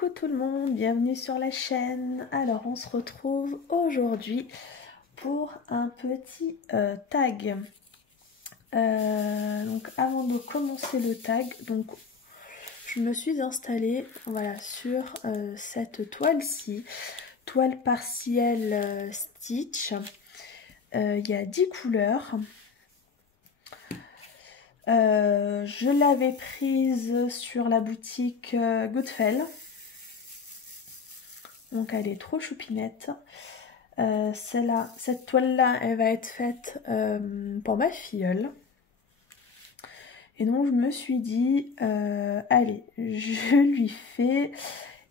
Coucou tout le monde, bienvenue sur la chaîne. Alors on se retrouve aujourd'hui pour un petit tag. Donc avant de commencer le tag, donc je me suis installée voilà, sur cette toile-ci, toile partielle Stitch. Il y a 10 couleurs. Je l'avais prise sur la boutique Goodfell. Donc elle est trop choupinette. Cette toile-là, elle va être faite pour ma filleule. Et donc je me suis dit, allez, je lui fais.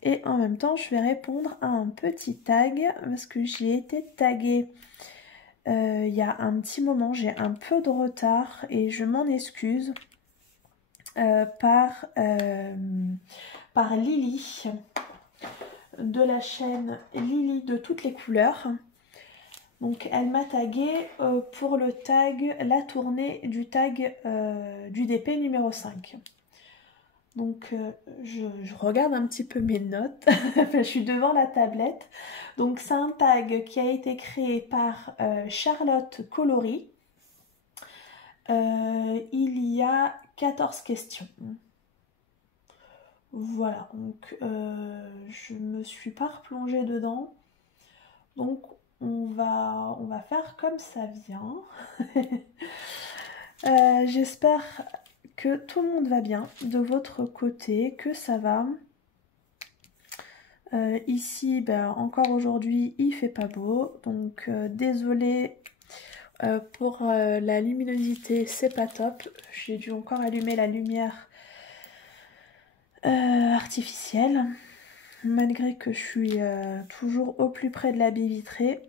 Et en même temps, je vais répondre à un petit tag parce que j'ai été taguée il y a un petit moment. J'ai un peu de retard et je m'en excuse par Lily de la chaîne Lily de toutes les couleurs. Donc elle m'a tagué pour le tag, la tournée du tag du DP numéro 5. Donc je regarde un petit peu mes notes, je suis devant la tablette. Donc c'est un tag qui a été créé par Charlotte Coloris. Il y a 14 questions. Voilà, donc je me suis pas replongée dedans. Donc on va faire comme ça vient. J'espère que tout le monde va bien de votre côté, que ça va. Ici, ben, encore aujourd'hui, il fait pas beau. Donc désolée pour la luminosité, c'est pas top. J'ai dû encore allumer la lumière artificielle. Malgré que je suis toujours au plus près de la baie vitrée.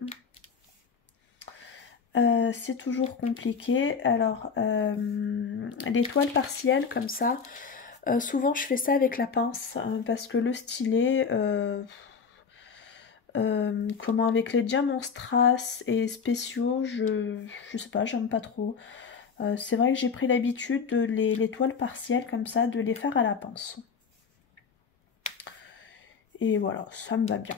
C'est toujours compliqué. Alors, les toiles partielles comme ça, souvent je fais ça avec la pince parce que le stylet, comment avec les diamants strass et spéciaux, je sais pas, j'aime pas trop. C'est vrai que j'ai pris l'habitude de les toiles partielles comme ça, de les faire à la pince. Et voilà, ça me va bien.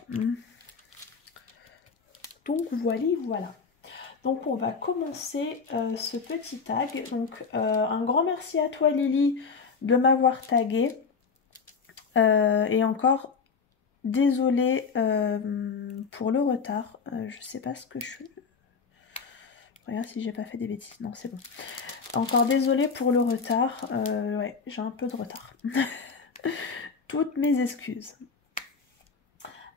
Donc voilà. Donc on va commencer ce petit tag. Donc un grand merci à toi Lily de m'avoir tagué. Et encore désolée pour le retard. Je sais pas ce que je suis. Regarde si j'ai pas fait des bêtises. Non, c'est bon. Encore désolée pour le retard. Ouais, j'ai un peu de retard. Toutes mes excuses.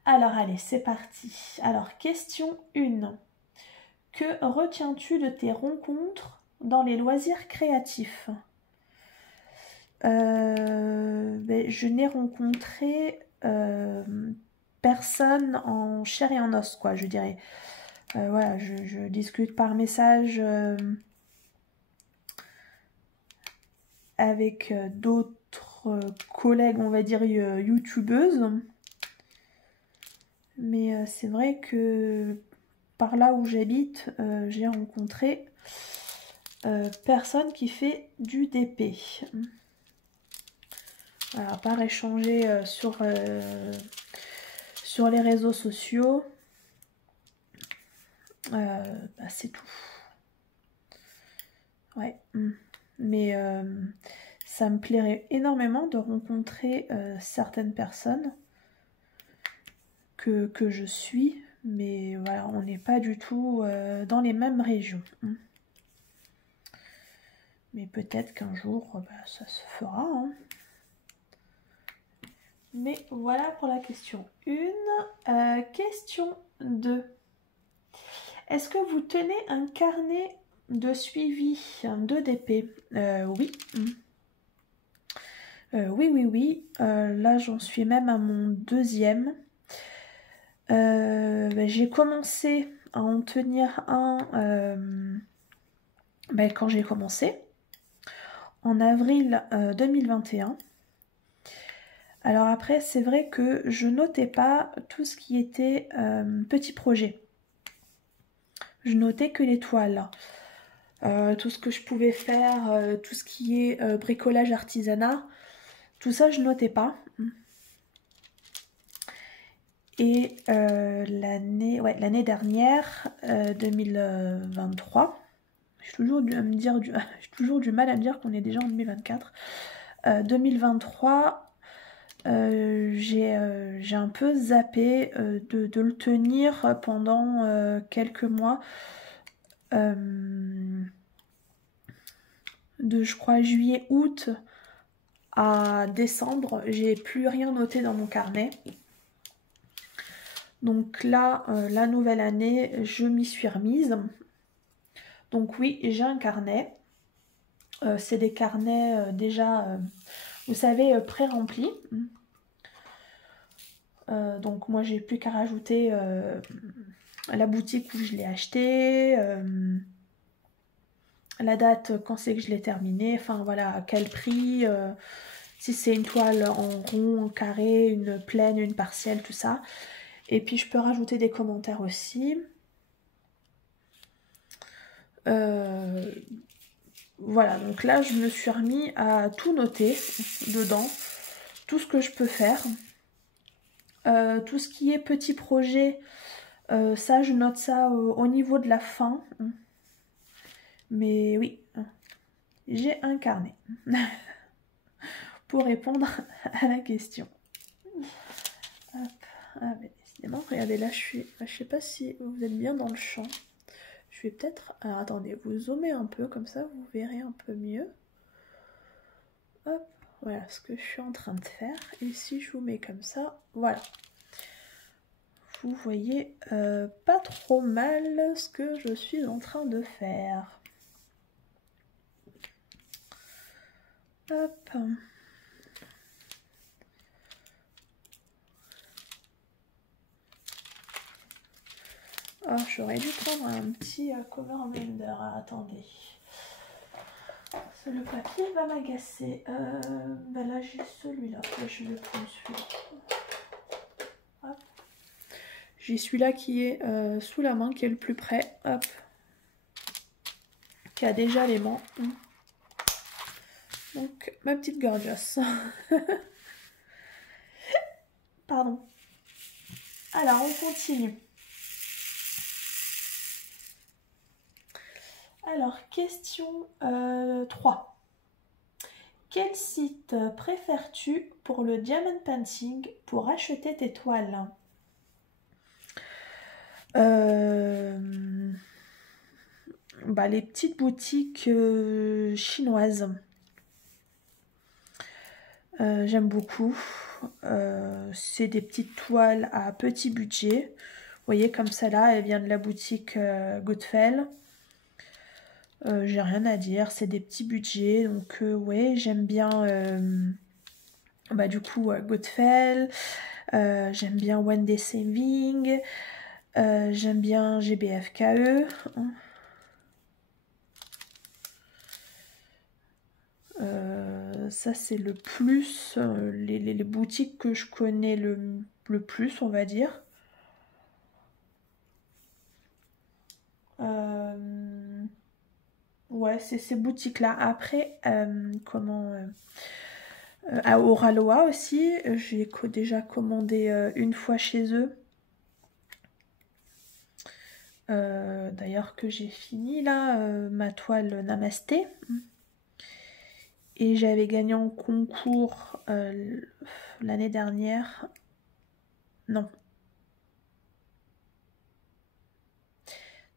Alors allez, c'est parti. Alors question 1. Que retiens-tu de tes rencontres dans les loisirs créatifs? Je n'ai rencontré personne en chair et en os, quoi, je dirais. Voilà, je discute par message avec d'autres collègues, on va dire, youtubeuses. Mais c'est vrai que par là où j'habite, j'ai rencontré personne qui fait du DP. Voilà, à part échanger sur les réseaux sociaux, c'est tout. Ouais, mais ça me plairait énormément de rencontrer certaines personnes que je suis, mais voilà, on n'est pas du tout dans les mêmes régions. Mais peut-être qu'un jour, ça se fera. Hein. Mais voilà pour la question 1. Question 2. Est-ce que vous tenez un carnet de suivi de DP? Oui. Oui. Là, j'en suis même à mon 2e. J'ai commencé à en tenir un quand j'ai commencé, en avril 2021. Alors après, c'est vrai que je notais pas tout ce qui était petits projets. Je notais que les toiles. Tout ce que je pouvais faire, tout ce qui est bricolage artisanat, tout ça je notais pas. Et l'année dernière, 2023, j'ai toujours du mal à me dire qu'on est déjà en 2024. 2023, j'ai un peu zappé de le tenir pendant quelques mois. De je crois juillet, août à décembre, j'ai plus rien noté dans mon carnet. Donc là, la nouvelle année, je m'y suis remise. Donc oui, j'ai un carnet. C'est des carnets déjà, vous savez, pré-remplis. Donc moi, j'ai plus qu'à rajouter la boutique où je l'ai acheté, la date quand c'est que je l'ai terminé, enfin voilà, à quel prix, si c'est une toile en rond, en carré, une pleine, une partielle, tout ça. Et puis je peux rajouter des commentaires aussi. Voilà, donc là je me suis remis à tout noter dedans, tout ce que je peux faire. Tout ce qui est petit projet, ça je note ça au niveau de la fin. Mais oui, j'ai un carnet pour répondre à la question. Hop. Ah mais décidément, regardez là je sais pas si vous êtes bien dans le champ. Je vais peut-être... Alors attendez, vous zoomez un peu, comme ça vous verrez un peu mieux. Hop, voilà ce que je suis en train de faire. Et si je vous mets comme ça, voilà. Vous voyez pas trop mal ce que je suis en train de faire. Hop. Oh, j'aurais dû prendre un petit cover blender. Ah, attendez. Le papier va m'agacer. Ben là, j'ai celui-là. Je vais prendre celui-là. J'ai celui-là qui est sous la main, qui est le plus près. Hop. Qui a déjà l'aimant. Donc, ma petite gorgeous. Pardon. Alors, on continue. Alors, question 3. Quel site préfères-tu pour le diamond painting pour acheter tes toiles? Les petites boutiques chinoises. J'aime beaucoup. C'est des petites toiles à petit budget. Vous voyez comme celle-là, elle vient de la boutique Goodfell. J'ai rien à dire, c'est des petits budgets, donc ouais, j'aime bien du coup Goodfell, j'aime bien One Day Saving, j'aime bien GBFKE. Ça c'est le plus, les boutiques que je connais le plus, on va dire. Ouais, c'est ces boutiques-là. Après, à Oraloa aussi, j'ai déjà commandé une fois chez eux. D'ailleurs que j'ai fini là, ma toile Namasté. Et j'avais gagné en concours l'année dernière. Non.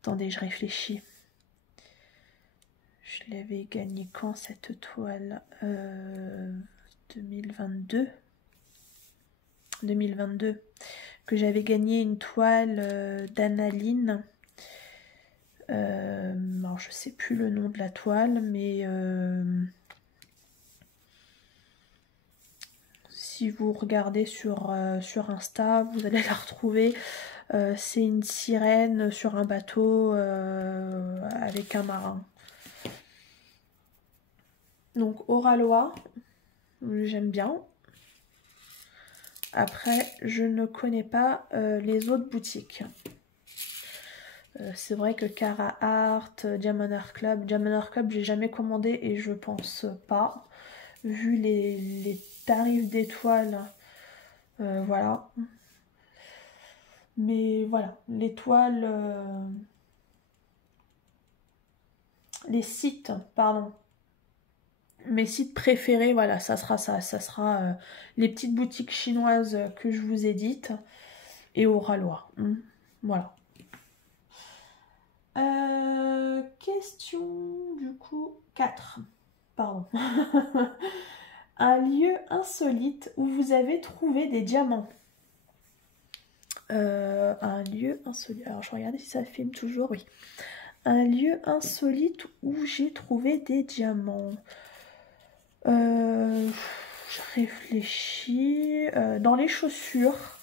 Attendez, je réfléchis. Je l'avais gagné quand cette toile 2022. 2022. Que j'avais gagné une toile d'Analine. Alors je sais plus le nom de la toile, mais si vous regardez sur Insta, vous allez la retrouver. C'est une sirène sur un bateau avec un marin. Donc Oraloa, j'aime bien. Après, je ne connais pas les autres boutiques. C'est vrai que Cara Art, Diamond Art Club, j'ai jamais commandé et je pense pas. Vu les tarifs d'étoiles, voilà. Mais voilà, les toiles, les sites, pardon. Mes sites préférés, voilà, ça sera ça. Ça sera les petites boutiques chinoises que je vous ai dites et Auralois. Voilà. Question du coup 4. Pardon. Un lieu insolite où vous avez trouvé des diamants. Un lieu insolite. Alors je regarde si ça filme toujours, oui. Un lieu insolite où j'ai trouvé des diamants. Je réfléchis. Dans les chaussures.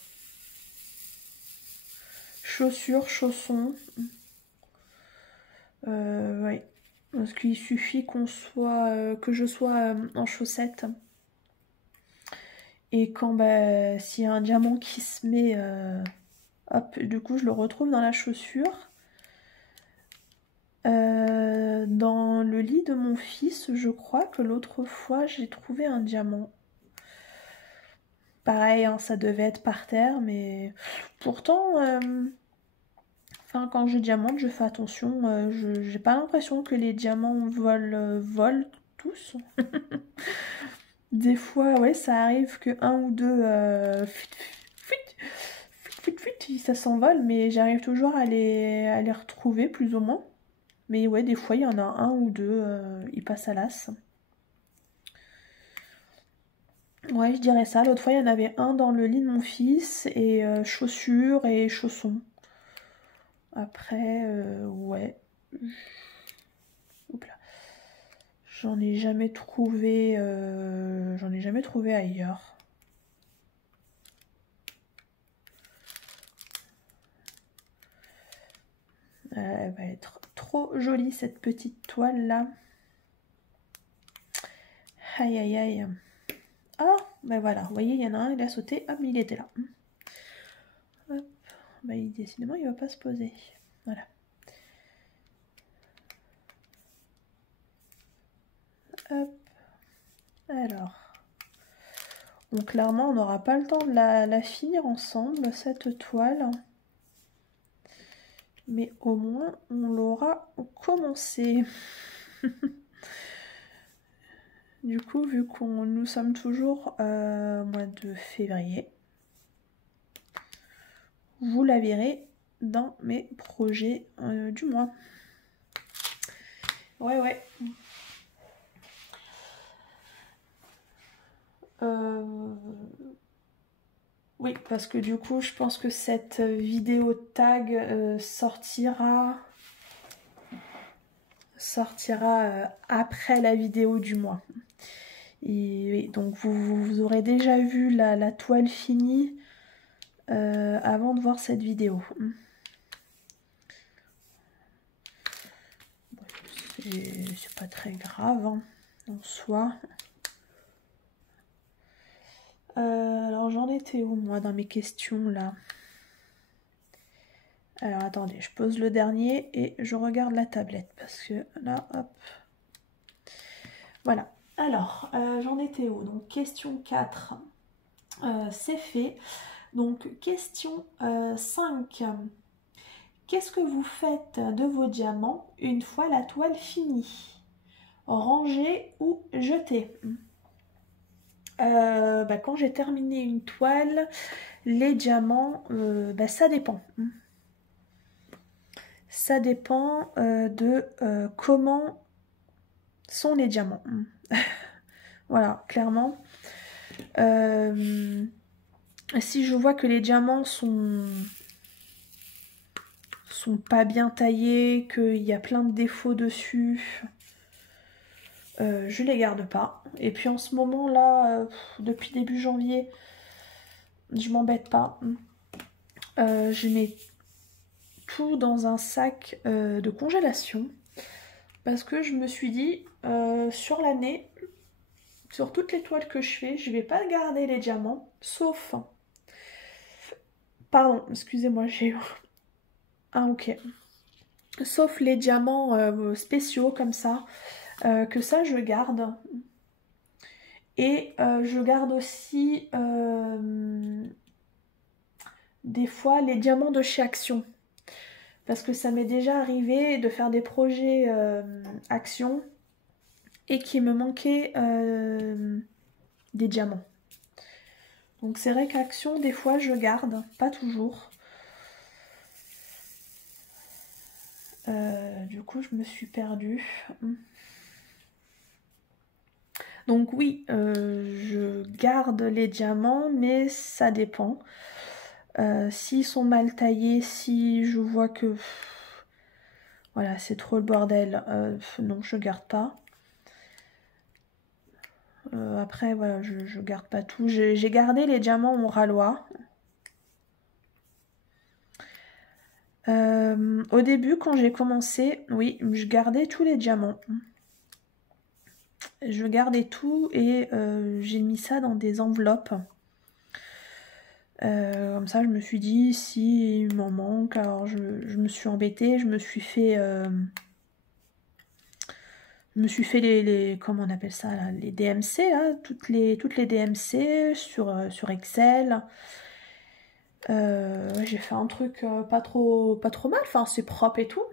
Chaussons. Oui. Parce qu'il suffit que je sois en chaussettes. Et quand s'il y a un diamant qui se met, hop, du coup je le retrouve dans la chaussure. Dans le lit de mon fils, je crois que l'autre fois j'ai trouvé un diamant. Pareil, hein, ça devait être par terre, mais pourtant, quand je diamante, je fais attention. J'ai pas l'impression que les diamants volent tous. Des fois, ouais, ça arrive que un ou deux ça s'envole, mais j'arrive toujours à les retrouver plus ou moins. Mais ouais, des fois, il y en a un ou deux, ils passent à l'as. Ouais, je dirais ça. L'autre fois, il y en avait un dans le lit de mon fils, et chaussures et chaussons. Après, ouais. Oups là. J'en ai jamais trouvé ailleurs. Elle va être trop jolie cette petite toile là. Aïe aïe aïe. Ah, ben voilà, vous voyez, il y en a un, il a sauté, hop, il était là. Hop, décidément, il va pas se poser. Voilà. Hop. Alors. Donc clairement, on n'aura pas le temps de la finir ensemble, cette toile. Mais au moins, on l'aura commencé. Du coup, vu qu'on nous sommes toujours mois de février, vous la verrez dans mes projets du mois. Ouais. Oui, parce que du coup, je pense que cette vidéo tag sortira après la vidéo du mois. Et oui, donc vous aurez déjà vu la toile finie avant de voir cette vidéo. C'est pas très grave hein, en soi. Alors j'en étais où moi dans mes questions là? Alors attendez, je pose le dernier et je regarde la tablette parce que là, hop. Voilà. Alors, j'en étais où? Donc question 4, c'est fait. Donc question 5. Qu'est-ce que vous faites de vos diamants une fois la toile finie? Ranger ou jeter? Quand j'ai terminé une toile, les diamants, ça dépend. Ça dépend de comment sont les diamants. Voilà, clairement. Si je vois que les diamants sont pas bien taillés, qu'il y a plein de défauts dessus, je les garde pas. Et puis en ce moment là, depuis début janvier, je m'embête pas. Je mets tout dans un sac de congélation parce que je me suis dit sur l'année, sur toutes les toiles que je fais, je vais pas garder les diamants, sauf... Pardon, excusez-moi, j'ai eu... Ah ok. Sauf les diamants spéciaux comme ça, que ça je garde. Et je garde aussi des fois les diamants de chez Action. Parce que ça m'est déjà arrivé de faire des projets Action et qu'il me manquait des diamants. Donc c'est vrai qu'Action, des fois je garde, pas toujours. Du coup je me suis perdue. Donc oui, je garde les diamants, mais ça dépend. S'ils sont mal taillés, si je vois que voilà, c'est trop le bordel, non, je garde pas. Après, voilà, je garde pas tout. J'ai gardé les diamants au ralois. Au début, quand j'ai commencé, oui, je gardais tous les diamants. Je gardais tout et j'ai mis ça dans des enveloppes. Comme ça, je me suis dit, si il m'en manque, alors je me suis embêtée, je me suis fait les comment on appelle ça là, les DMC là, toutes les DMC sur Excel. J'ai fait un truc pas trop mal, enfin c'est propre et tout.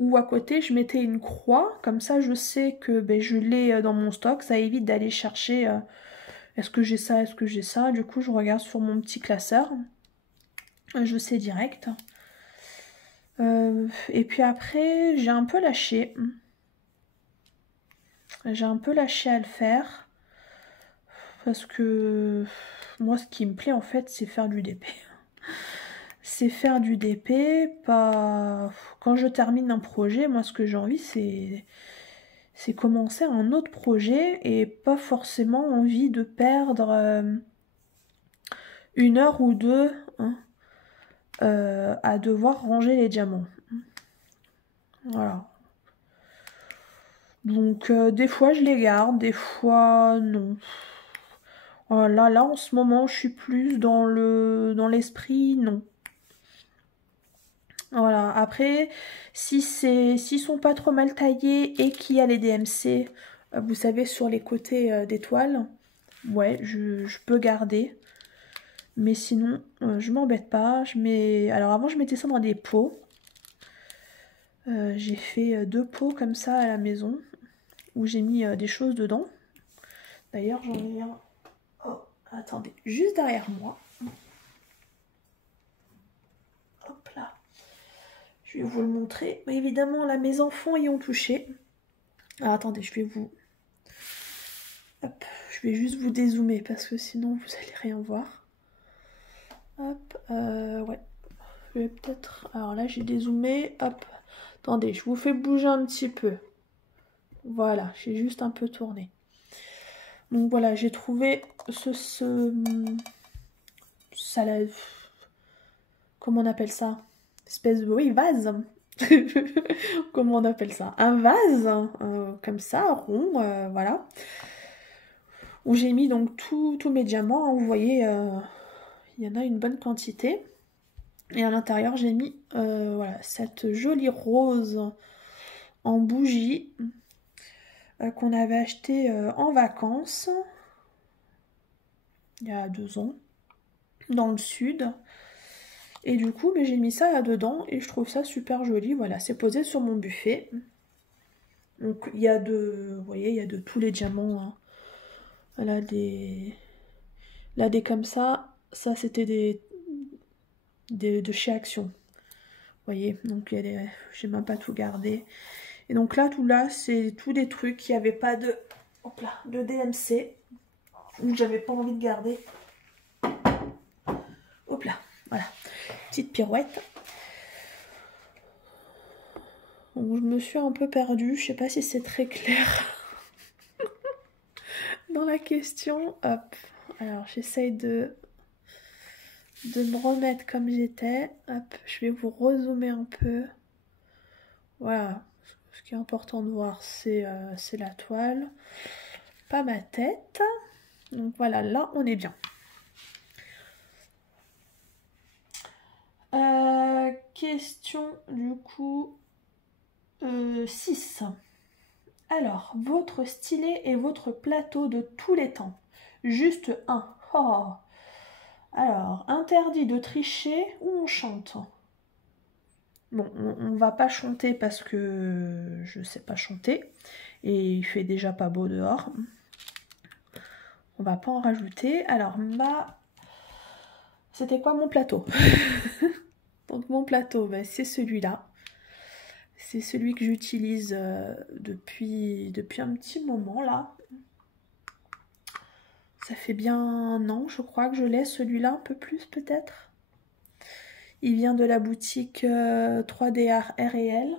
Ou à côté je mettais une croix, comme ça je sais que ben, je l'ai dans mon stock, ça évite d'aller chercher est-ce que j'ai ça, est-ce que j'ai ça. Du coup je regarde sur mon petit classeur, je sais direct. Et puis après j'ai un peu lâché. J'ai un peu lâché à le faire. Parce que moi ce qui me plaît en fait c'est faire du DP. C'est faire du DP, pas... Quand je termine un projet, moi ce que j'ai envie c'est commencer un autre projet et pas forcément envie de perdre 1 heure ou 2 hein, à devoir ranger les diamants. Voilà. Donc des fois je les garde, des fois non. Voilà, là en ce moment je suis plus dans l'esprit non. Voilà, après, s'ils sont pas trop mal taillés et qu'il y a les DMC, vous savez, sur les côtés des toiles, ouais, je peux garder. Mais sinon, je m'embête pas. Alors avant, je mettais ça dans des pots. J'ai fait 2 pots comme ça à la maison, où j'ai mis des choses dedans. D'ailleurs, j'en ai un... Oh, attendez, juste derrière moi. Hop là. Je vais vous le montrer. Mais évidemment, là, mes enfants y ont touché. Alors, attendez, je vais vous... Hop, je vais juste vous dézoomer parce que sinon, vous allez rien voir. Hop, ouais. Je vais peut-être... Alors là, j'ai dézoomé. Hop. Attendez, je vous fais bouger un petit peu. Voilà, j'ai juste un peu tourné. Donc voilà, j'ai trouvé ça, comment on appelle ça? Espèce de... Oui, vase. Comment on appelle ça? Un vase, comme ça, rond, voilà. Où j'ai mis donc tous mes diamants. Hein, vous voyez, il y en a une bonne quantité. Et à l'intérieur, j'ai mis voilà, cette jolie rose en bougie qu'on avait acheté en vacances il y a 2 ans dans le sud. Et du coup, j'ai mis ça là-dedans et je trouve ça super joli. Voilà, c'est posé sur mon buffet. Donc il y a vous voyez, il y a de tous les diamants. Hein. Voilà, là, des comme ça c'était de chez Action. Vous voyez, donc j'ai même pas tout gardé. Et donc là, tout là, c'est tous des trucs qui n'avaient pas de DMC. Ou j'avais pas envie de garder. Hop là, voilà. Petite pirouette. Donc, je me suis un peu perdue. Je sais pas si c'est très clair dans la question. Hop. Alors, j'essaye de me remettre comme j'étais. Hop, je vais vous rezoomer un peu. Voilà. Ce qui est important de voir, c'est la toile. Pas ma tête. Donc voilà, là, on est bien. Question, du coup, 6. Alors, votre stylet et votre plateau de tous les temps. Juste un. Oh. Alors, interdit de tricher ou on chante? Bon, on va pas chanter parce que je sais pas chanter. Et il fait déjà pas beau dehors. On va pas en rajouter. Alors, c'était quoi mon plateau? Donc mon plateau, ben, c'est celui-là. C'est celui que j'utilise depuis un petit moment là. Ça fait bien un an, je crois que je l'ai, celui-là, un peu plus peut-être. Il vient de la boutique 3D Art R&L.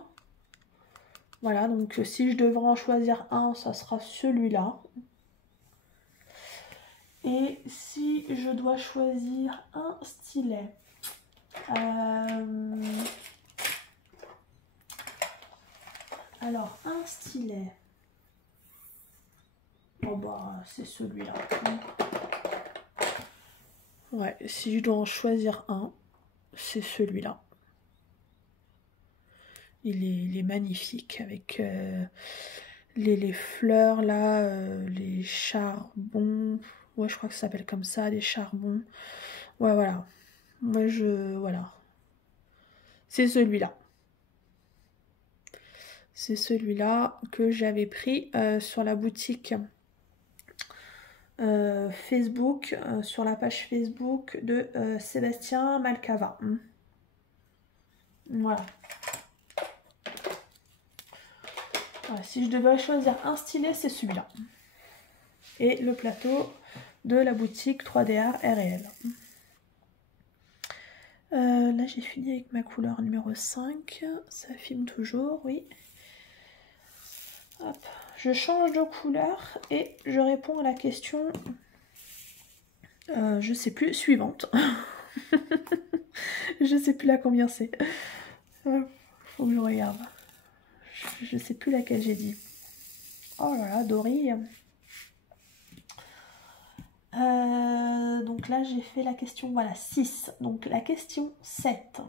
Voilà, donc si je devrais en choisir un, ça sera celui-là. Et si je dois choisir un stylet, alors un stylet, oh bah c'est celui-là. Ouais, si je dois en choisir un, c'est celui-là. Il est magnifique avec les fleurs là, les charbons. Ouais, je crois que ça s'appelle comme ça, les charbons. Ouais, voilà. Moi, voilà. C'est celui-là. C'est celui-là que j'avais pris sur la boutique Facebook, sur la page Facebook de Sébastien Malcava. Voilà. Voilà. Si je devais choisir un stylet, c'est celui-là. Et le plateau de la boutique 3D Art R&L. Là j'ai fini avec ma couleur numéro 5, ça filme toujours, oui. Hop. Je change de couleur et je réponds à la question, je sais plus, suivante. Je sais plus là combien c'est. Faut que je regarde. Je sais plus laquelle j'ai dit. Oh là là, Dory. Donc là j'ai fait la question, voilà, 6. Donc la question 7.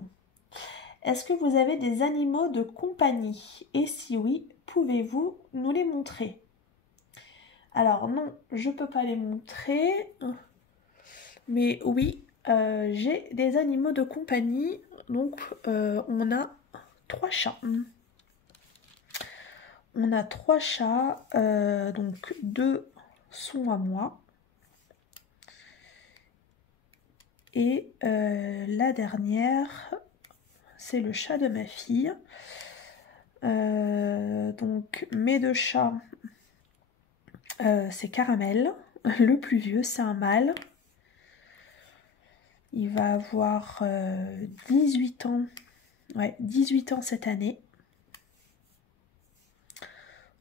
Est-ce que vous avez des animaux de compagnie? Et si oui, pouvez-vous nous les montrer? Alors non, je peux pas les montrer. Mais oui, j'ai des animaux de compagnie. Donc on a 3 chats. On a 3 chats. Donc 2 sont à moi. Et la dernière, c'est le chat de ma fille. Donc mes 2 chats, c'est Caramel. Le plus vieux, c'est un mâle. Il va avoir 18 ans. Ouais, 18 ans cette année.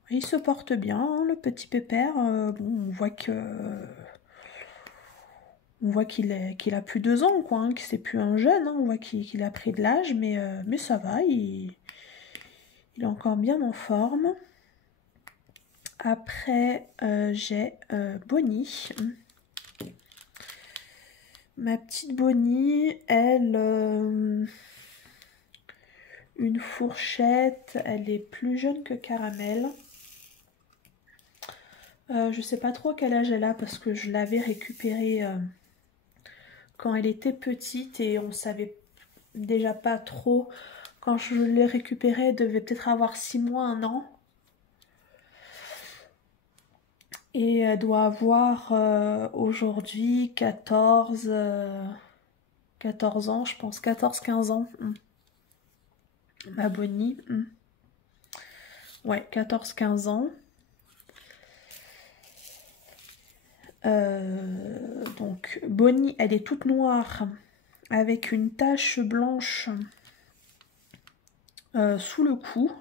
Il se porte bien, hein, le petit pépère. Bon, on voit qu'il a plus 2 ans, quoi, hein, que c'est plus un jeune, hein, on voit qu'il a pris de l'âge, mais ça va, il est encore bien en forme. Après, j'ai Bonnie. Ma petite Bonnie, elle, une fourchette, elle est plus jeune que Caramel. Je sais pas trop quel âge elle a parce que je l'avais récupérée quand elle était petite et on savait déjà pas trop. Quand je l'ai récupérée, elle devait peut-être avoir 6 mois, 1 an. Et elle doit avoir aujourd'hui 14 ans, je pense, 14-15 ans. Ma Bonnie. Ouais, 14-15 ans. Donc Bonnie, elle est toute noire avec une tache blanche sous le cou.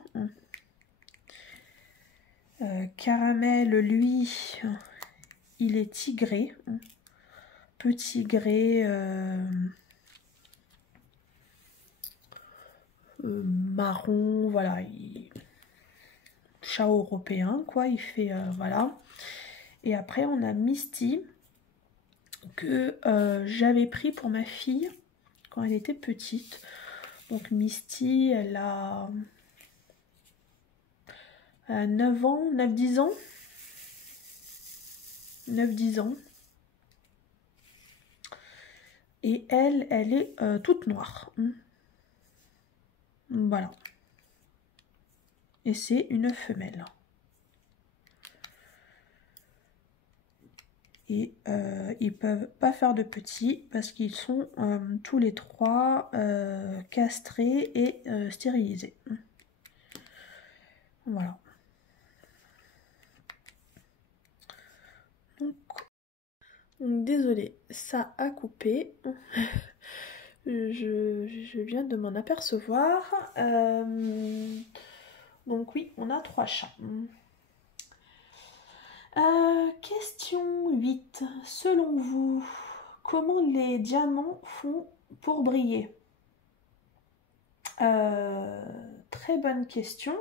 Caramel, lui, il est tigré. Petit gré marron, voilà. Chat européen, quoi. Il fait, voilà. Et après, on a Misty, que j'avais pris pour ma fille quand elle était petite. Donc Misty, elle a 9 ans, 9-10 ans. 9-10 ans. Et elle est toute noire. Voilà. Et c'est une femelle. Et ils peuvent pas faire de petits parce qu'ils sont tous les trois castrés et stérilisés. Voilà. Donc désolée, ça a coupé. Je viens de m'en apercevoir. Donc oui, on a 3 chats. Question 8. Selon vous, comment les diamants font pour briller? Très bonne question.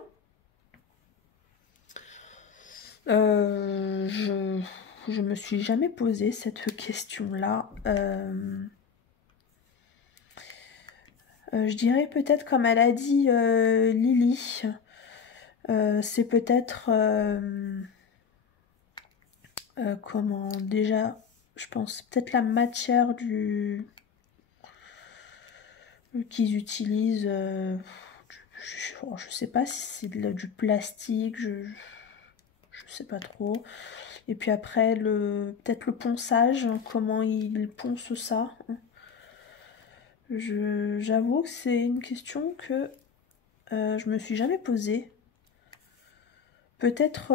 Je me suis jamais posé cette question-là. Je dirais peut-être comme elle a dit Lily. C'est peut-être comment déjà, je pense peut-être la matière qu'ils utilisent. Je sais pas si c'est du plastique, je sais pas trop. Et puis après, peut-être le ponçage, comment ils poncent ça. J'avoue que c'est une question que je me suis jamais posée. Peut-être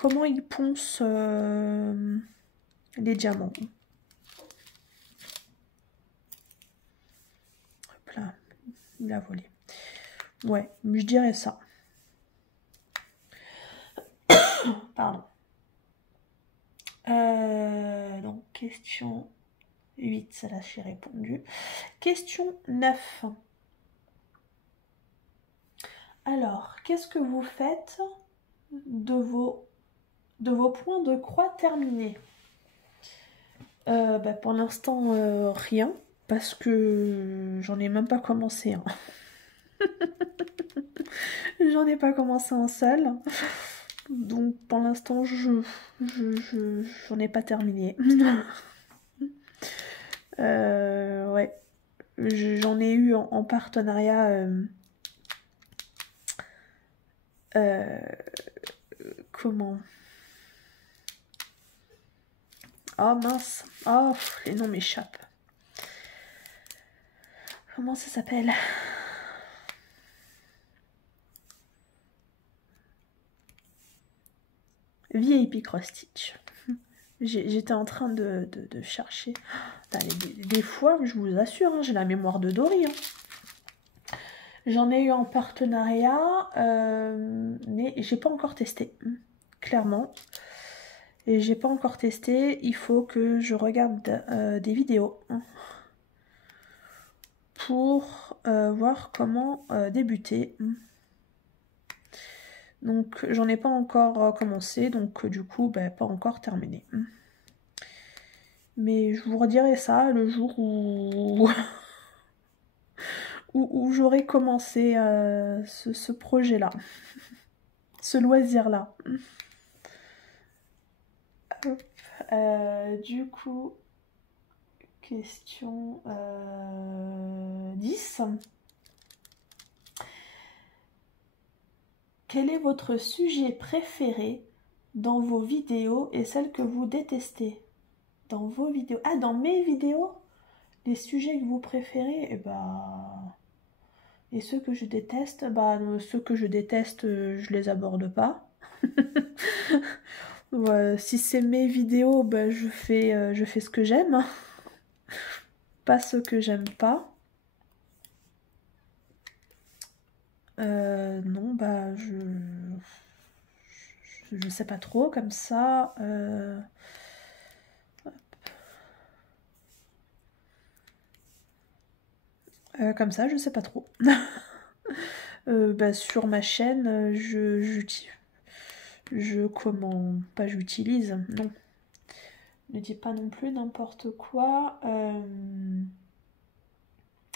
comment ils poncent les diamants. Hop là, il a volé. Ouais, je dirais ça. Pardon. Donc, question 8, ça là j'ai répondu. Question 9. Alors, qu'est-ce que vous faites de vos points de croix terminés? Pour l'instant, rien, parce que j'en ai même pas commencé un. J'en ai pas commencé un seul. Donc pour l'instant, j'en ai pas terminé. Ouais. J'en ai eu en partenariat. Comment? Oh mince. Oh, les noms m'échappent. Comment ça s'appelle? VIP Cross Stitch. J'étais en train de chercher. Des fois, je vous assure, hein, j'ai la mémoire de Dory. Hein. J'en ai eu en partenariat, mais j'ai pas encore testé, clairement. Et j'ai pas encore testé. Il faut que je regarde des vidéos pour voir comment débuter. Donc j'en ai pas encore commencé, donc du coup pas encore terminé. Mais je vous redirai ça le jour où où j'aurai commencé ce projet-là, ce loisir-là. Du coup, question 10. Quel est votre sujet préféré dans vos vidéos et celle que vous détestez? Dans vos vidéos? Ah, dans mes vidéos? Les sujets que vous préférez? Et ceux que je déteste? Ceux que je déteste, je les aborde pas. Si c'est mes vidéos, je fais ce que j'aime. Pas ce que j'aime pas. Non, je sais pas trop, comme ça. Comme ça, je sais pas trop. Sur ma chaîne, j'utilise, non. Ne dis pas non plus n'importe quoi.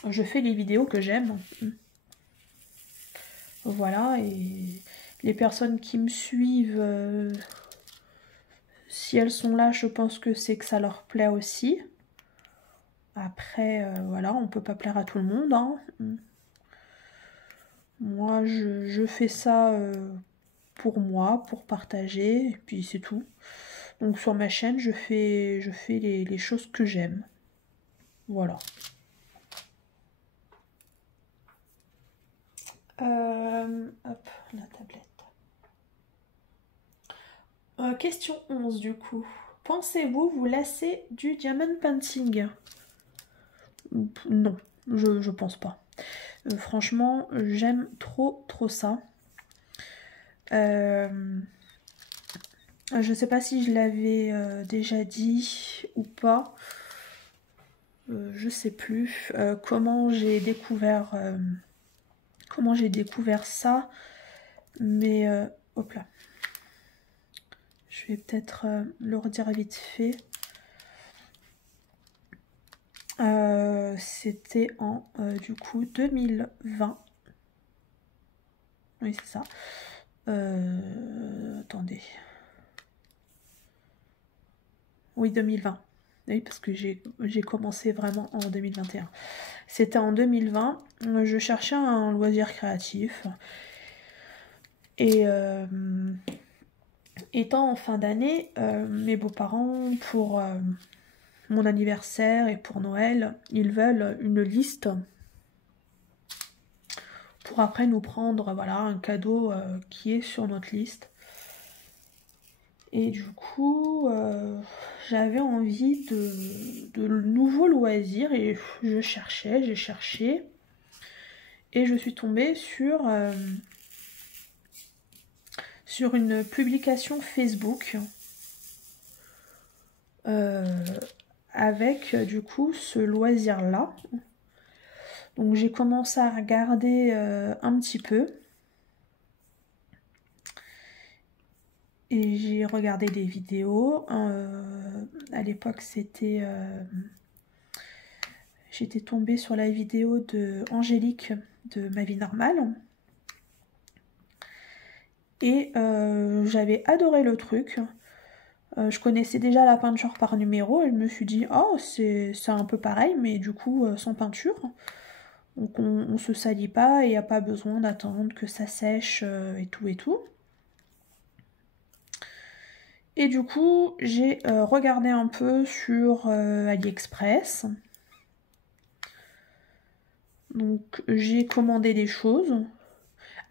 Je fais les vidéos que j'aime. Voilà, et les personnes qui me suivent, si elles sont là, je pense que c'est que ça leur plaît aussi. Après, voilà, on peut pas plaire à tout le monde, hein. Moi, je fais ça pour moi, pour partager, et puis c'est tout. Donc sur ma chaîne, je fais les choses que j'aime. Voilà. Hop, la tablette. Question 11 du coup. Pensez-vous vous lasser du diamond painting? Non, je pense pas. Franchement, j'aime trop ça. Je sais pas si je l'avais déjà dit ou pas. Je sais plus comment j'ai découvert ça. Mais hop là. Je vais peut-être le redire vite fait. C'était en du coup 2020. Oui, c'est ça. Attendez. Oui, 2020. Oui, parce que j'ai commencé vraiment en 2021. C'était en 2020. Je cherchais un loisir créatif. Et étant en fin d'année, mes beaux-parents, pour mon anniversaire et pour Noël, ils veulent une liste pour après nous prendre voilà, un cadeau qui est sur notre liste. Et du coup, j'avais envie de nouveaux loisirs et j'ai cherché. Et je suis tombée sur une publication Facebook avec du coup ce loisir-là. Donc j'ai commencé à regarder un petit peu. Et j'ai regardé des vidéos. À l'époque, j'étais tombée sur la vidéo de Angélique de Ma Vie Normale. Et j'avais adoré le truc. Je connaissais déjà la peinture par numéro et je me suis dit, oh, c'est un peu pareil, mais du coup, sans peinture. Donc on se salit pas et il n'y a pas besoin d'attendre que ça sèche et tout. Et du coup, j'ai regardé un peu sur AliExpress. Donc j'ai commandé des choses.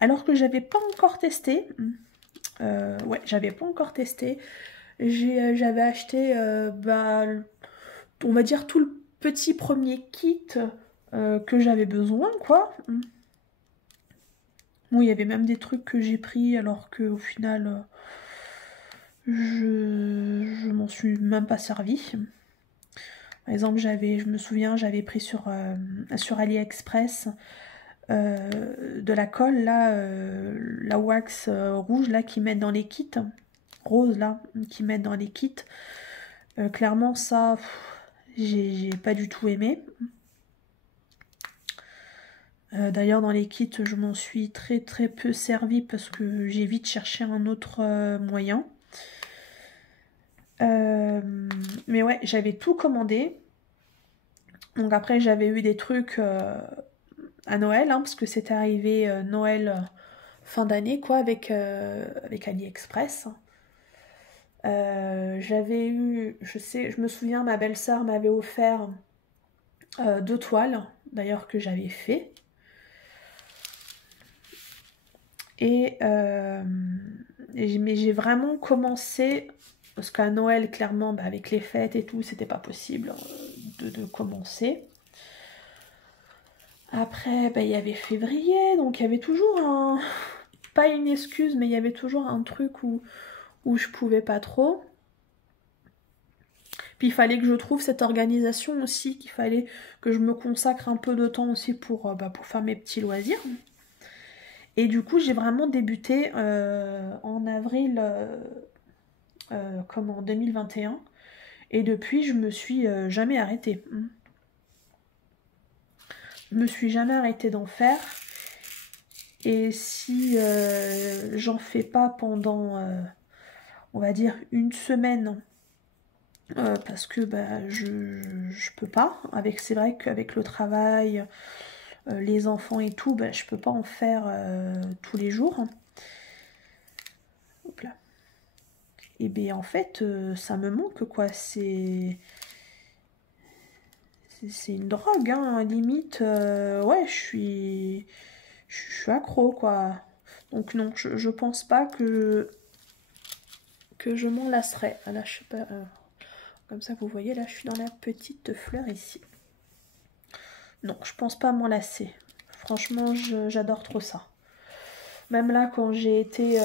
Alors que j'avais pas encore testé. Ouais, j'avais pas encore testé. J'avais acheté, on va dire, tout le petit premier kit que j'avais besoin, quoi. Bon, il y avait même des trucs que j'ai pris alors qu'au final, je m'en suis même pas servi. Par exemple, je me souviens, j'avais pris sur AliExpress de la colle, là, la wax rouge, là, qu'ils mettent dans les kits. Rose, là, qu'ils mettent dans les kits. Clairement, ça, j'ai pas du tout aimé. D'ailleurs, dans les kits, je m'en suis très peu servi parce que j'ai vite cherché un autre moyen. Mais ouais, j'avais tout commandé. Donc après, j'avais eu des trucs à Noël, hein, parce que c'était arrivé Noël fin d'année, quoi, avec AliExpress. J'avais eu, je me souviens, ma belle-sœur m'avait offert 2 toiles, d'ailleurs, que j'avais fait. Mais j'ai vraiment commencé, parce qu'à Noël, clairement, avec les fêtes et tout, c'était pas possible de commencer. Après, il y avait février, donc il y avait toujours pas une excuse, mais il y avait toujours un truc où je pouvais pas trop. Puis il fallait que je trouve cette organisation aussi, qu'il fallait que je me consacre un peu de temps aussi pour faire mes petits loisirs. Et du coup, j'ai vraiment débuté en avril, comme en 2021. Et depuis, je me suis jamais arrêtée. Je me suis jamais arrêtée d'en faire. Et si j'en fais pas pendant, on va dire, une semaine, parce que bah, je peux pas. C'est vrai qu'avec le travail, les enfants et tout, bah, je peux pas en faire tous les jours. Hop là. Et bien en fait, ça me manque quoi. C'est une drogue, hein, limite. Ouais, je suis accro quoi. Donc non, je pense pas que je m'en lasserai. Ah, là, je sais pas. Comme ça, vous voyez, là, je suis dans la petite fleur ici. Non, je pense pas m'en lasser. Franchement, j'adore trop ça. Même là, quand j'ai été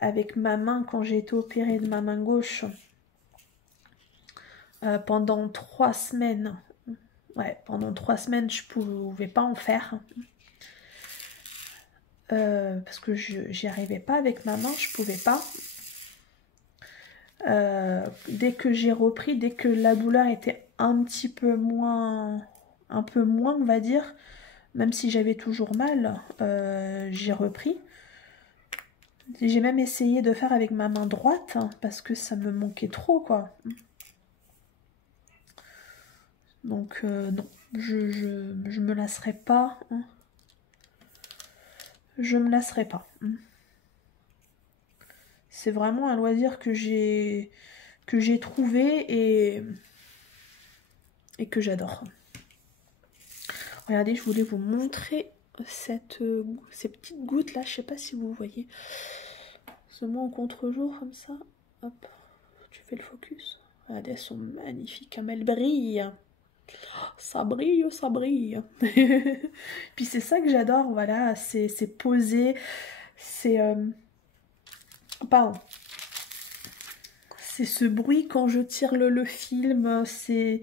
avec ma main, quand j'ai été opérée de ma main gauche, pendant 3 semaines, ouais, pendant 3 semaines, je pouvais pas en faire. Parce que j'y arrivais pas avec ma main, je pouvais pas. Dès que j'ai repris, dès que la douleur était un peu moins, on va dire, même si j'avais toujours mal, j'ai repris. J'ai même essayé de faire avec ma main droite, hein, parce que ça me manquait trop, quoi. Donc, non, je me lasserai pas. Hein. Je me lasserai pas. C'est vraiment un loisir que j'ai trouvé et que j'adore. Regardez, je voulais vous montrer ces petites gouttes là, je sais pas si vous voyez. Seulement au contre-jour comme ça. Hop, tu fais le focus. Regardez, elles sont magnifiques, comme elles brillent. Ça brille, ça brille. Puis c'est ça que j'adore, voilà, c'est posé, c'est... pardon. C'est ce bruit quand je tire le film, c'est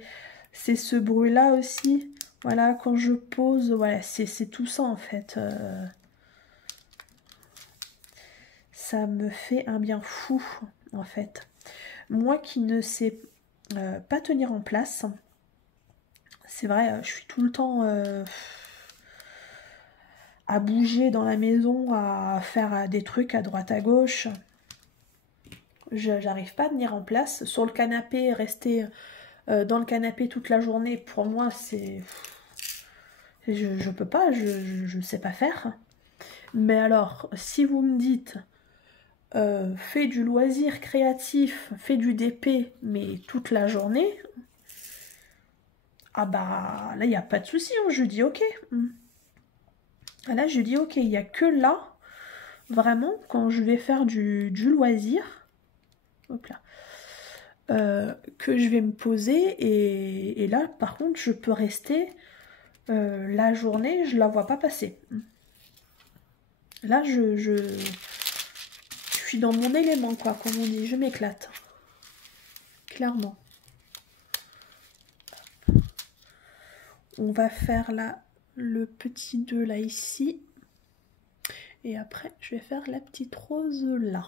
ce bruit-là aussi. Voilà, quand je pose, voilà, c'est tout ça en fait. Ça me fait un bien fou en fait. Moi qui ne sais pas tenir en place, c'est vrai, je suis tout le temps à bouger dans la maison, à faire des trucs à droite à gauche. J'arrive pas à tenir en place. Sur le canapé, rester dans le canapé toute la journée, pour moi, c'est... Je peux pas, je sais pas faire. Mais alors, si vous me dites, fais du loisir créatif, fais du DP, mais toute la journée, ah bah là, il n'y a pas de souci, hein, je dis ok. Là, je dis ok, il n'y a que là, vraiment, quand je vais faire du loisir, hop là, que je vais me poser, et là, par contre, je peux rester la journée, je la vois pas passer. Là, je suis dans mon élément, quoi, comme on dit, je m'éclate. Clairement. On va faire là le petit 2 là ici. Et après, je vais faire la petite rose là.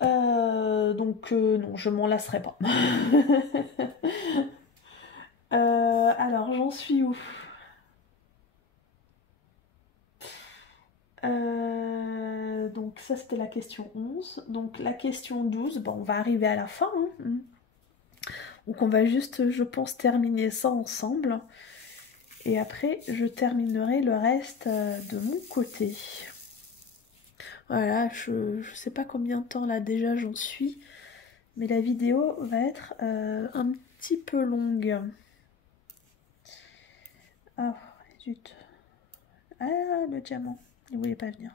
Donc non, je m'en lasserai pas. Alors, j'en suis où? Donc ça, c'était la question 11. Donc la question 12, bon, on va arriver à la fin. Hein. Donc on va juste, je pense, terminer ça ensemble. Et après, je terminerai le reste de mon côté. Voilà, je sais pas combien de temps là déjà j'en suis. Mais la vidéo va être un petit peu longue. Ah, zut. Ah, le diamant. Il voulait pas venir.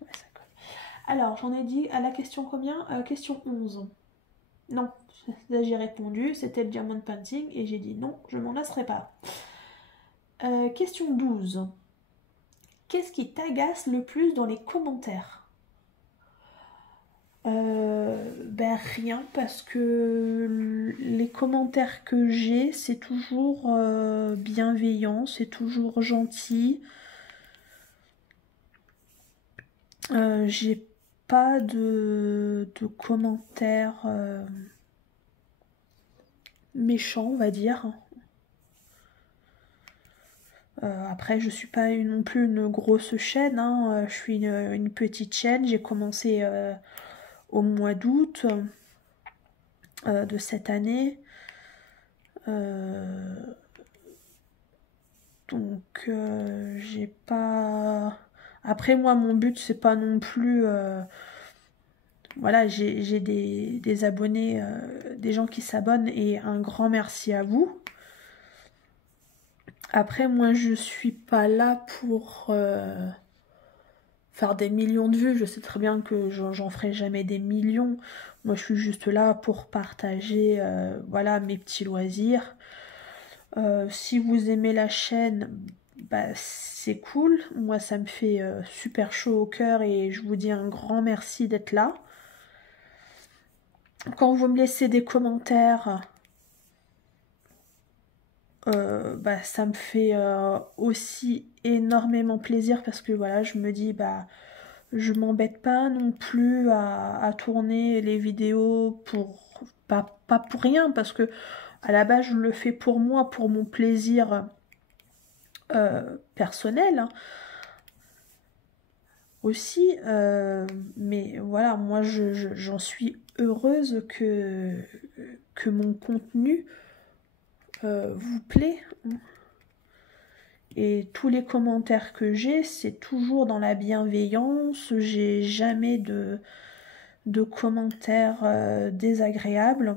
Ouais, ça colle. Alors, j'en ai dit à la question combien? Question 11. Non, là j'ai répondu, c'était le diamond painting et j'ai dit non, je m'en lasserai pas. Question 12. Qu'est-ce qui t'agace le plus dans les commentaires? Ben rien, parce que les commentaires que j'ai, c'est toujours bienveillant, c'est toujours gentil. J'ai pas de commentaires méchants, on va dire. Après, je suis pas non plus une grosse chaîne, hein. Je suis une petite chaîne. J'ai commencé au mois d'août de cette année. Donc, j'ai pas... Après, moi, mon but, c'est pas non plus... Voilà, j'ai des abonnés, des gens qui s'abonnent, et un grand merci à vous. Après, moi, je suis pas là pour faire des millions de vues. Je sais très bien que j'en ferai jamais des millions. Moi, je suis juste là pour partager, voilà, mes petits loisirs. Si vous aimez la chaîne, bah, c'est cool. Moi, ça me fait super chaud au cœur et je vous dis un grand merci d'être là. Quand vous me laissez des commentaires, bah, ça me fait aussi énormément plaisir parce que voilà, je me dis, bah, je m'embête pas non plus à tourner les vidéos pour pas pour rien, parce que à la base je le fais pour moi, pour mon plaisir personnel, hein, aussi, mais voilà, moi j'en suis heureuse que mon contenu vous plaît. Et tous les commentaires que j'ai, c'est toujours dans la bienveillance. J'ai jamais de commentaires désagréables.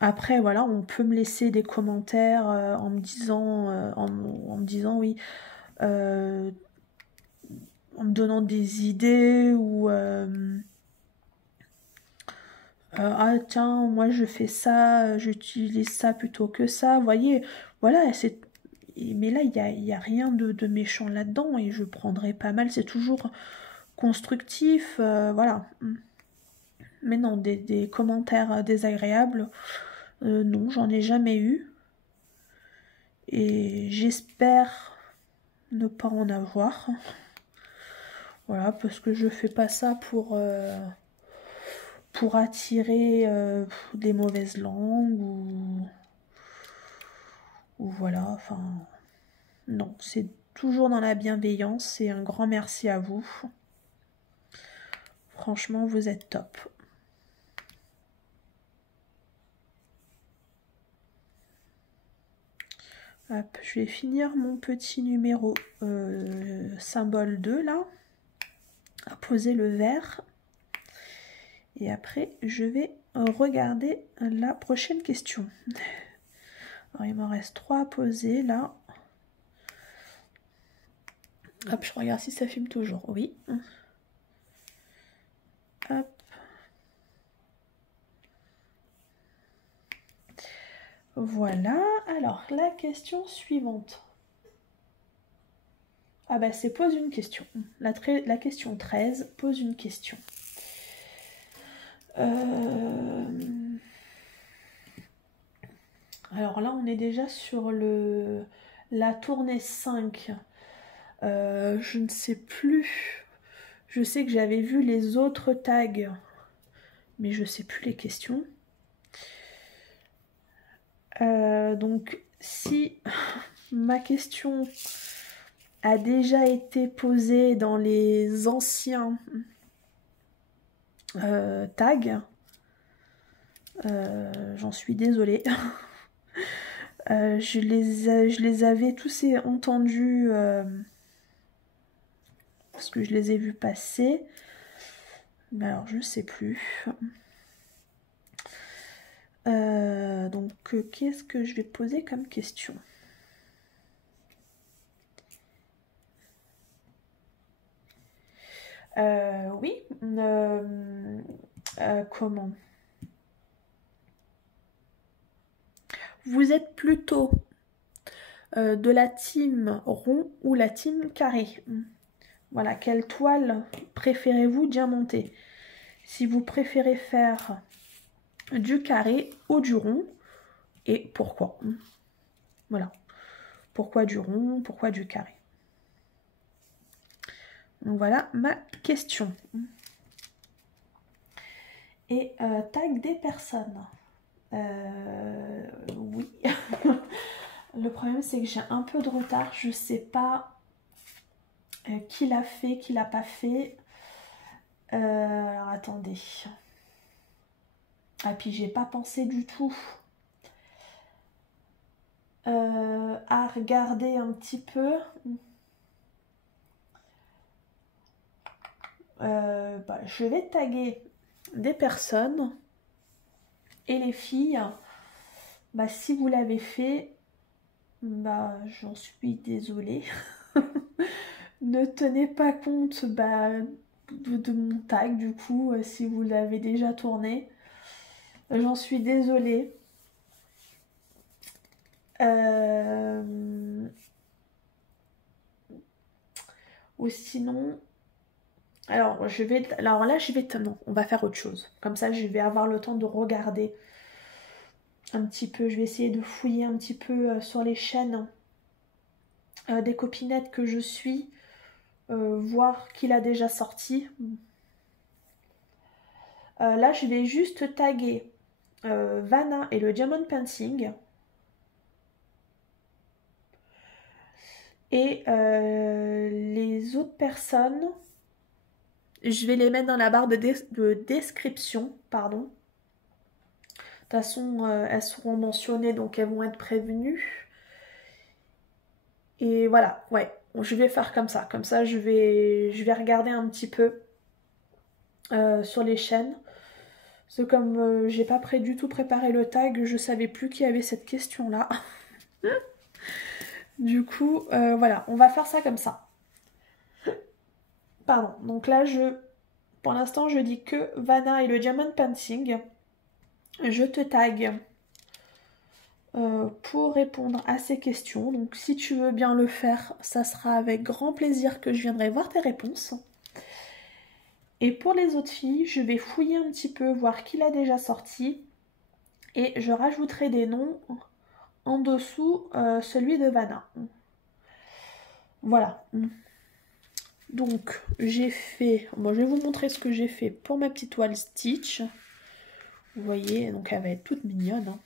Après, voilà, on peut me laisser des commentaires en me disant, en me disant oui, en me donnant des idées, ou ah tiens, moi je fais ça, j'utilise ça plutôt que ça. Vous voyez, voilà, c'est... Mais là, il y a rien de méchant là-dedans, et je prendrai pas mal. C'est toujours constructif, voilà. Mais non, des commentaires désagréables, non, j'en ai jamais eu. Et j'espère ne pas en avoir. Voilà, parce que je fais pas ça pour attirer des mauvaises langues, ou voilà, enfin... Non, c'est toujours dans la bienveillance, et un grand merci à vous. Franchement, vous êtes top. Hop, je vais finir mon petit numéro symbole 2 là, à poser le verre. Et après, je vais regarder la prochaine question. Alors, il m'en reste 3 à poser là. Hop, je regarde si ça filme toujours. Oui. Hop. Voilà. Alors, la question suivante. Ah bah, c'est pose une question. La question 13, pose une question. Alors là, on est déjà sur la tournée 5. Je ne sais plus. Je sais que j'avais vu les autres tags, mais je ne sais plus les questions. Donc, si ma question a déjà été posée dans les anciens tags, j'en suis désolée. Je les avais tous entendus parce que je les ai vus passer. Mais alors, je ne sais plus. Donc, qu'est-ce que je vais poser comme question? Oui. Comment? Vous êtes plutôt de la team rond ou la team carré? Voilà, quelle toile préférez-vous diamanter? Si vous préférez faire du carré ou du rond, et pourquoi? Voilà. Pourquoi du rond, pourquoi du carré? Donc voilà ma question. Et tag des personnes. Oui. Le problème, c'est que j'ai un peu de retard. Je sais pas qui l'a fait, qui l'a pas fait. Alors, attendez. Ah, puis j'ai pas pensé du tout à regarder un petit peu. Je vais taguer des personnes et les filles. Si vous l'avez fait, j'en suis désolée. Ne tenez pas compte de mon tag du coup si vous l'avez déjà tourné. J'en suis désolée. Ou sinon... Alors là, non, on va faire autre chose. Comme ça, je vais avoir le temps de regarder un petit peu. Je vais essayer de fouiller un petit peu sur les chaînes des copinettes que je suis. Voir qui l'a déjà sorti. Là, je vais juste taguer Vanna et le Diamond Painting. Et les autres personnes, je vais les mettre dans la barre de description, pardon. De toute façon, elles seront mentionnées, donc elles vont être prévenues. Et voilà, ouais, je vais faire comme ça. Comme ça, je vais regarder un petit peu sur les chaînes. C'est comme j'ai pas du tout préparé le tag, je savais plus qu'il y avait cette question-là. Du coup, voilà, on va faire ça comme ça. Pardon, donc là, pour l'instant, je dis que Vanna et le Diamond Painting. Je te tag pour répondre à ces questions. Donc si tu veux bien le faire, ça sera avec grand plaisir que je viendrai voir tes réponses. Et pour les autres filles, je vais fouiller un petit peu, voir qui l'a déjà sorti. Et je rajouterai des noms en dessous, celui de Vanna. Voilà. Donc j'ai fait... Bon, je vais vous montrer ce que j'ai fait pour ma petite toile Stitch. Vous voyez, donc elle va être toute mignonne. Hein.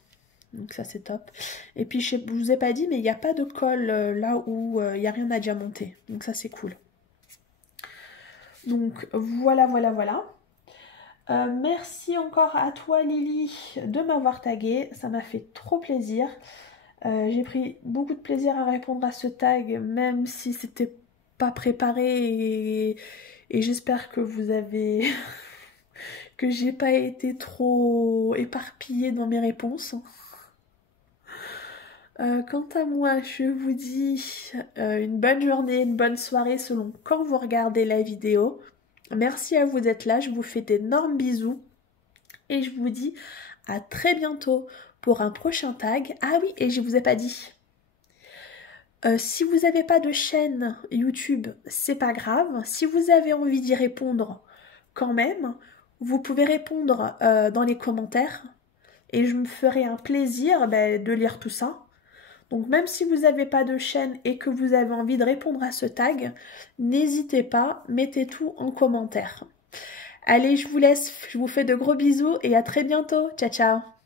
Donc ça c'est top. Et puis je vous ai pas dit, mais il n'y a pas de colle là où il n'y a rien à diamanter. Donc ça c'est cool. Donc voilà. Merci encore à toi Lily de m'avoir tagué. Ça m'a fait trop plaisir. J'ai pris beaucoup de plaisir à répondre à ce tag, même si c'était pas préparé. Et j'espère que vous avez... que j'ai pas été trop éparpillée dans mes réponses. Quant à moi, je vous dis une bonne journée, une bonne soirée selon quand vous regardez la vidéo. Merci à vous d'être là, je vous fais d'énormes bisous et je vous dis à très bientôt pour un prochain tag. Ah oui, et je vous ai pas dit. Si vous n'avez pas de chaîne YouTube, c'est pas grave. Si vous avez envie d'y répondre quand même, vous pouvez répondre dans les commentaires et je me ferai un plaisir de lire tout ça. Donc même si vous n'avez pas de chaîne et que vous avez envie de répondre à ce tag, n'hésitez pas, mettez tout en commentaire. Allez, je vous laisse, je vous fais de gros bisous et à très bientôt. Ciao, ciao!